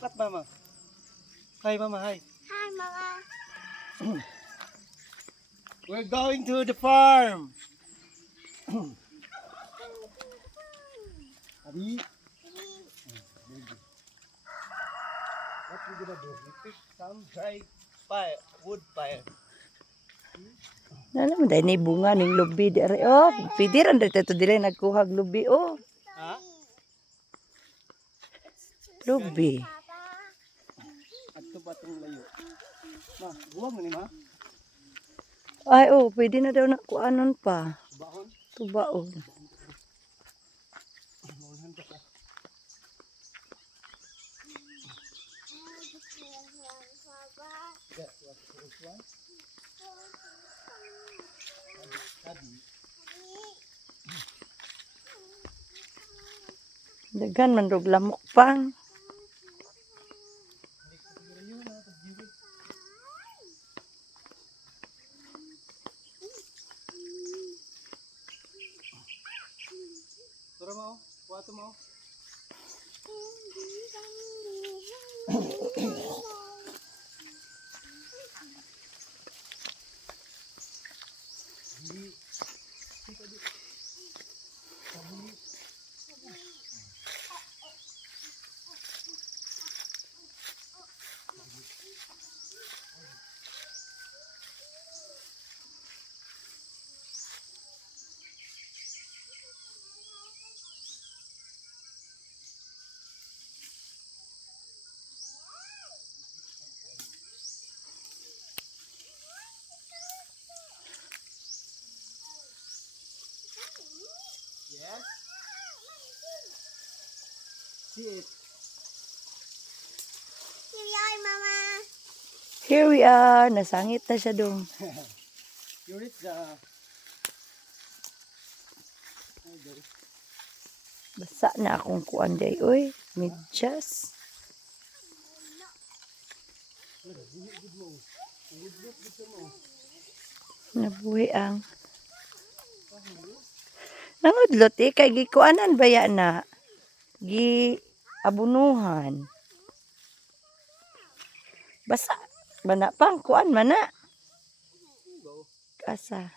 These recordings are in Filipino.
Look at Mama. Hi, Mama. Hi. Hi, Mama. We're going to the farm. Abi. What we gonna do? We pick some dry fire, wood fire. Alam mo, dahil ni bunga ning lubi. Oh, pidiran dito ito dili nagkuhag lubi. Oh, Ha? lubi. Adto ba itong layo? Ma, buwag mo ni Ma. Ay, oh, pwede na daw na kuanon pa. Bahon. Tubaon. Maulan pa ka. Yes, what's this one? Sabi. Dagan man rog lamok pang. Tara mo, kuwato mo. Yes. See it. Here we are, Mama. Here we are. Nasangit na siya dong. You reach the. Basa na akong kuan day. Uy, medyas. Nabuhi ang. Nangudlot eh. Kay gikuanan ba yan na? Abunuhan. Basa. Mana pang kuan mana. Asa.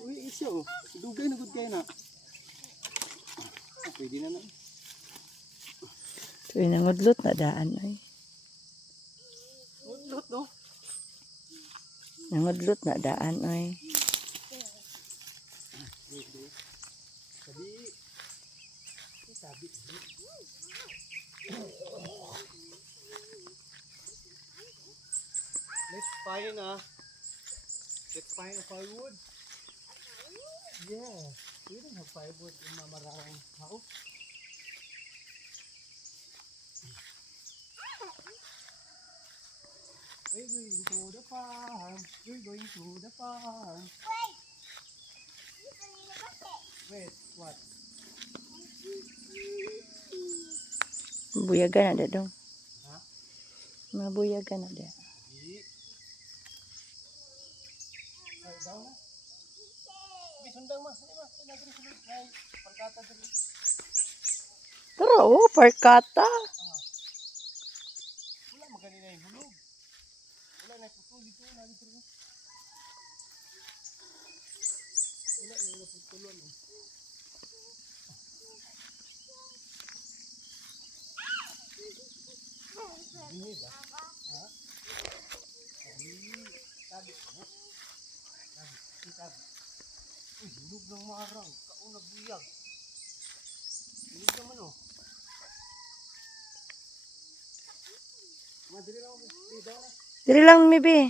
Uy, isyo. Dugay na good kayo na. Pwede na na. Uy, nangudlot na daan. Ay. Udlot no? Nangudlot na daan. Ay. Sabi. Sabi. Let's find a firewood. Yeah, we don't have firewood in Mamarang house. We're going to the farm. We're going to the farm. Wait, what? Buyagan na dong. Ha? Mabuyagan na dong. Ay, daw na. May sundang mas. Ay, naging sunod. Ay, pagkata dali. Pero oh, parkata. Wala magani na yung hulog. Wala na putol dito. Wala na putulon. Ini ba? Ha? Sabi mo. Sabi. Uy, hulog ng marang. Kauna buyag. Hulog naman oh. Madali lang ako. Dito na. Dili lang, maybe.